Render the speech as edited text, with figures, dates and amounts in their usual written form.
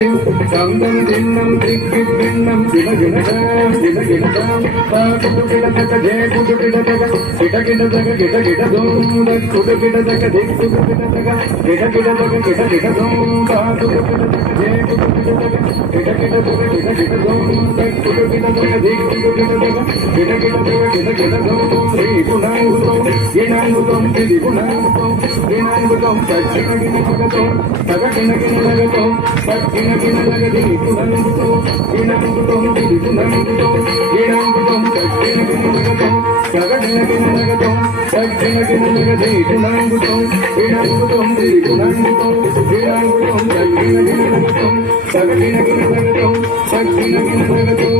Sangam dinnam dikit dinnam gina gina dam gina gina dam ta kudu gina daga je kudu gina daga gita gina daga gita gita dum da kudu gina daga dik kudu gina daga gita gina daga gita gita dum ta kudu gina daga je kudu gina daga gita gina daga gita gita dum da kudu gina daga dik kudu gina daga gita gina daga gita gita dum ri gunangutom ginangutom di gunangutom ginangutom sagina gina nagatom saga gina gina nagatom sagina gina nagadi gunangutom ginangutom di gunangutom ginangutom sagina gina nagatom saga gina gina nagatom sagina gina nagadi gunangutom ginangutom di gunangutom ginangutom sagina gina nagatom saga gina gina nagatom sagina gina nagatom